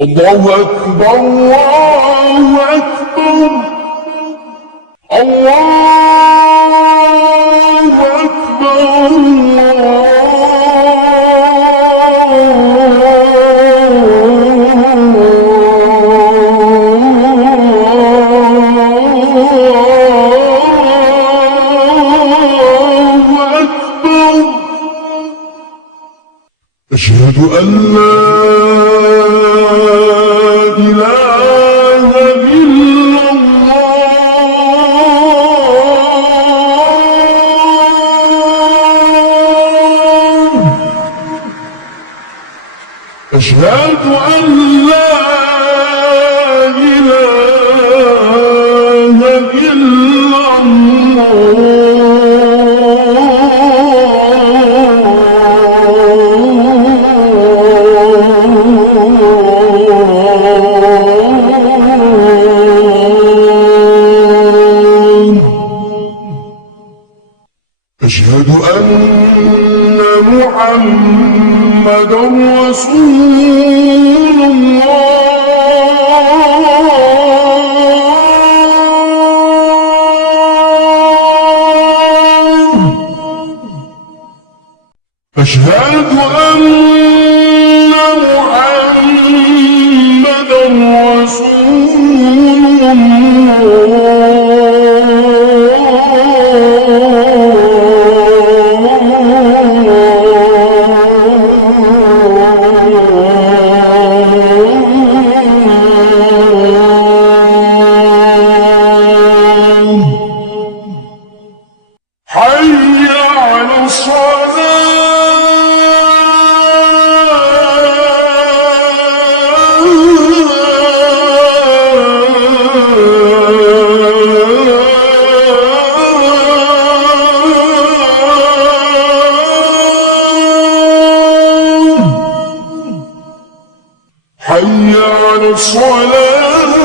الله أكبر الله أكبر الله أكبر الله أكبر. أشهد أن لا إله إلا الله. أشهد أن لا إله إلا الله. أشهد أن محمدًا رسول الله. أشهد أن محمدًا رسول الله. حي على الصلاة. حي على الصلاة.